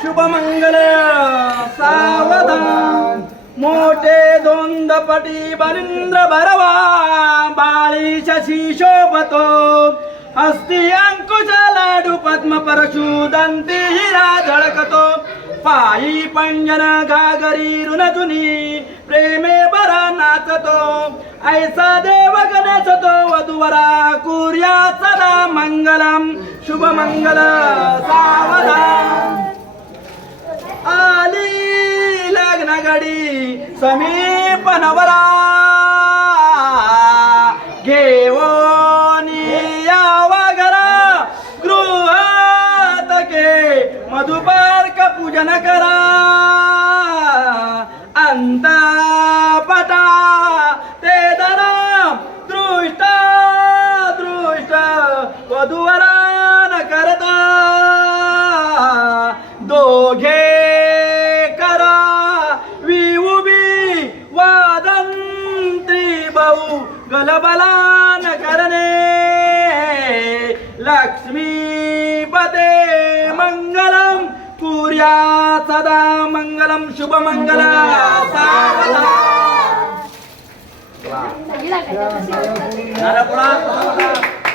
शुभमंगल सावधान मोठे दोंदपटी बलिंद्र भरवा बाळी शशी शोभतो हस्ती अंकुश लाडू पद्म परशु दंती हिरा झळकतो पायी पंजन घागरी ऋणधुनी प्रेमे बरा नाचतो ऐसा देव गणेश तो वधूवरा कुर्या सदा मंगलम शुभमंगल सावधान आली लग्न घडी समीप नवरा घेऊन यावा घरा गृहात के मधुपर्क पूजन करा अंतपटा ते धरा दृष्ट दृष्ट वधूवरा न करता दोघे गलबलान करणे लक्ष्मीपते मंगलम कुर्या सदा मंगलम शुभमंगल सावधान